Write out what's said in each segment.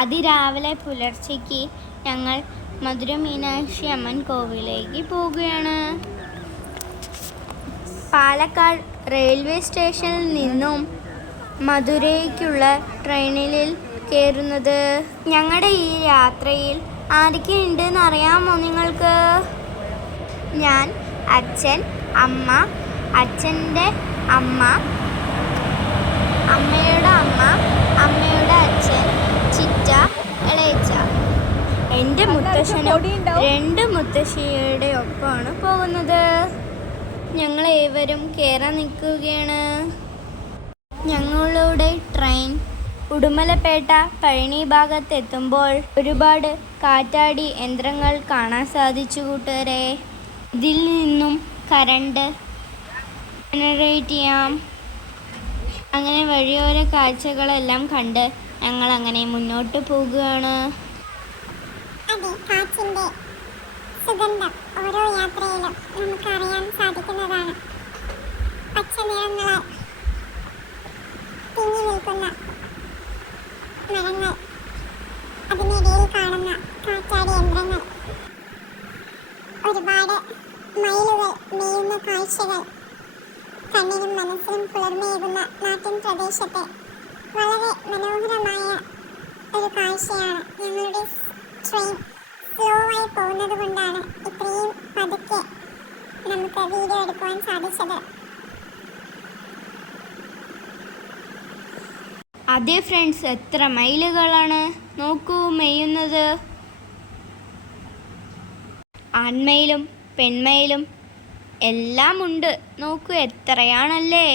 അതിരാവിലെ പുലർച്ചയ്ക്ക് ഞങ്ങൾ മധുര മീനാക്ഷി അമ്മൻ കോവിലേക്ക് പോവുകയാണ്. പാലക്കാട് റെയിൽവേ സ്റ്റേഷനിൽ നിന്നും മധുരയ്ക്കുള്ള ട്രെയിനിൽ കയറുന്നത്. ഞങ്ങളുടെ ഈ യാത്രയിൽ ആരൊക്കെ ഉണ്ടെന്ന് അറിയാമോ നിങ്ങൾക്ക്? ഞാൻ, അച്ഛൻ, അമ്മ, അച്ഛൻ്റെ അമ്മ, അമ്മയുടെ അമ്മ, അമ്മയുടെ അച്ഛൻ, ചിറ്റ, ഇളയച്ച. എൻ്റെ മുത്തശ്ശനും 2 മുത്തശ്ശിയുടെ ഒപ്പമാണ് പോകുന്നത്. ഞങ്ങൾ ഏവരും കയറാൻ നിൽക്കുകയാണ്. ഞങ്ങളുടെ ട്രെയിൻ ഉടുമലപ്പേട്ട പഴനി ഭാഗത്തെത്തുമ്പോൾ ഒരുപാട് കാറ്റാടി യന്ത്രങ്ങൾ കാണാൻ സാധിച്ചു കൂട്ടുകാരെ. ഇതിൽ നിന്നും കറണ്ട് ജനറേറ്റ് ചെയ്യാം. അങ്ങനെ വഴിയോര കാഴ്ചകളെല്ലാം കണ്ട് ഞങ്ങൾ അങ്ങനെ മുന്നോട്ട് പോകുകയാണ്. കാറ്റിന്റെ സുഗന്ധം ഓരോ യാത്രയിലും നമുക്ക് അറിയാൻ സാധിക്കുന്നതാണ്. പച്ച നിറങ്ങളാൽ തിങ്ങി നിൽക്കുന്ന മരങ്ങൾ, അതിനിടയിൽ കാണുന്ന കാറ്റാടി യന്ത്രങ്ങൾ, ഒരുപാട് മയിലുകൾ മേയുന്ന കാഴ്ചകൾ കണ്ണിനും മനസ്സിനും കുളിർമയേകുന്ന നാട്ടിൻ പ്രദേശത്തെ വളരെ മനോഹരമായ ഒരു കാഴ്ചയാണ്. ഞങ്ങളുടെ ട്രെയിൻ സ്ലോ ആയി പോകുന്നത് കൊണ്ടാണ് ഇത്രയും പതുക്കെ നമുക്ക് വീഡിയോ എടുക്കുവാൻ സാധിച്ചത്. അതെ ഫ്രണ്ട്സ്, എത്ര മയിലുകളാണ് നോക്കൂ മേയുന്നത്. ആൺമയിലും പെൺമയിലും എല്ലാം ഉണ്ട്. നോക്കൂ എത്രയാണല്ലേ.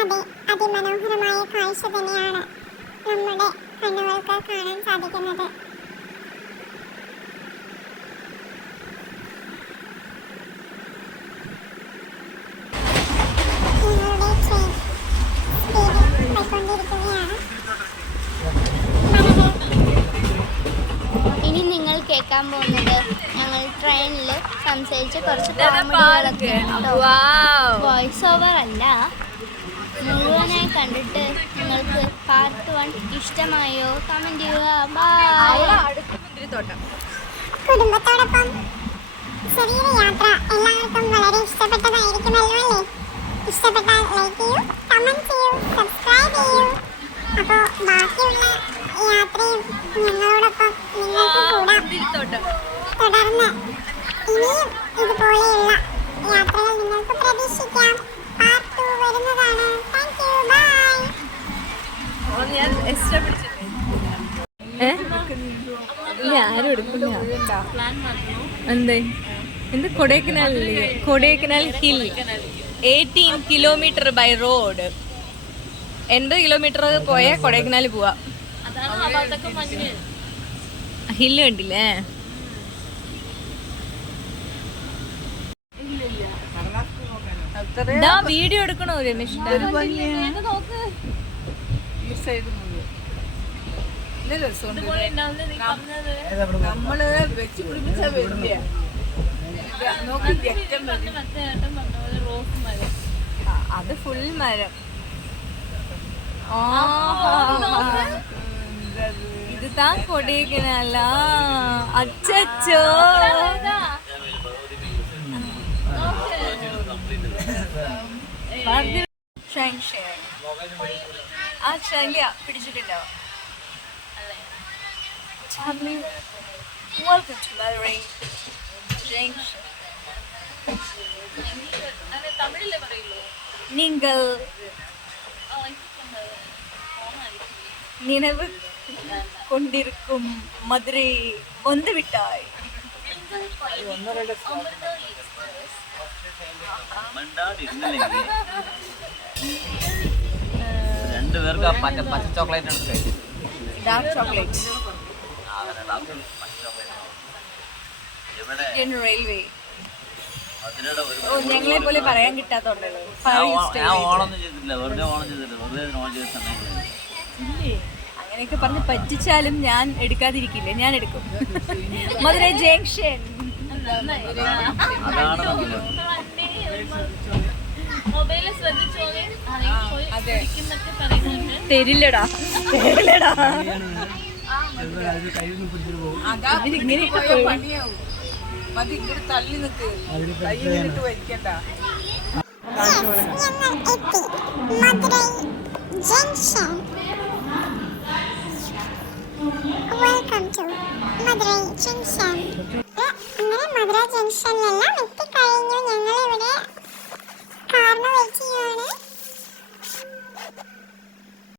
അതെ, അതിമനോഹരമായ കാഴ്ച തന്നെയാണ് നമ്മുടെ കണ്ണുകൾക്ക് കാണാൻ സാധിക്കുന്നത്. ഞങ്ങളുടെ ട്രെയിൻ സ്പീഡിൽ പോയിക്കൊണ്ടിരിക്കുകയാണ്. ഇനി നിങ്ങൾ കേൾക്കാൻ പോകുന്നത് ഞങ്ങൾ ട്രെയിനിൽ സംസാരിച്ച കുറച്ച് കോമഡികളൊക്കെ. വോയിസ് ഓവർ അല്ല, മുഴുവനായി കണ്ടിട്ട് നിങ്ങൾക്ക് പാർട്ട് 1 ഇഷ്ടമായോ കമന്റ് ചെയ്യുക. കുടുംബത്തോടൊപ്പം ചെറിയൊരു യാത്ര എല്ലാവർക്കും വളരെ ഇഷ്ടപ്പെട്ടതായിരിക്കുമല്ലോ അല്ലേ? ഇഷ്ടപ്പെട്ടാൽ ലൈക്ക് ചെയ്യൂ, കമന്റ് ചെയ്യൂ, സബ്സ്ക്രൈബ് ചെയ്യൂ. അപ്പോൾ ബാക്കിയുള്ള യാത്രയും ഞങ്ങളോടൊപ്പം നിങ്ങൾക്ക് കൂടാം. തുടർന്ന് ഇനിയും ഇതുപോലെയുള്ള യാത്രകൾ നിങ്ങൾക്ക് പ്രതീക്ഷിക്കാം. പാർട്ട് 2 വരുന്നതാണ്. Thank you, bye. ആരും എടുക്കില്ല. എന്തേ എന്ത് Kodaikanal hill 18 kilometre by road. 80 kilometre പോയ കൊടൈക്കനാൽ പോവാ. ഹില്ല് കണ്ടില്ലേ? വീഡിയോ എടുക്കണോ രമേശ്? നമ്മള് വെച്ച് പിടിപ്പിച്ച അത് ഫുൾ മരം. ഇത് താ കൊടൈക്കനാല. അച്ചോ ആ ശല്യ പിടിച്ചിട്ടുണ്ടാവും. Welcome to Madurai Junction. நீங்கள் நினைவு கொண்டிருக்கும் மதுரை வந்து விட்டாய். പച്ച ചോക്ലേറ്റ്, ഡാർക്ക് ചോക്ലേറ്റ്. റെയിൽവേ ഞങ്ങളെ പോലെ പറയാൻ കിട്ടാത്തോണ്ടല്ലോ. അങ്ങനെയൊക്കെ പറഞ്ഞ് പറ്റിച്ചാലും ഞാൻ എടുക്കാതിരിക്കില്ല, ഞാൻ എടുക്കും. മധുരൈ ജംഗ്ഷൻ അതെ തരില്ലടാ തരില്ലടാ അതാ ഇങ്ങനെയൊക്കെ പണിയാവും മതി ഇങ്ങോട്ട് തള്ളി നിൽക്ക് കൈയിട്ട് വലിക്കണ്ട ഞങ്ങൾ എത്തി Madurai junction. Welcome to Madurai junction. അങ്ങനെ മധുരൈ ജംഗ്ഷനിലെല്ലാം എത്തി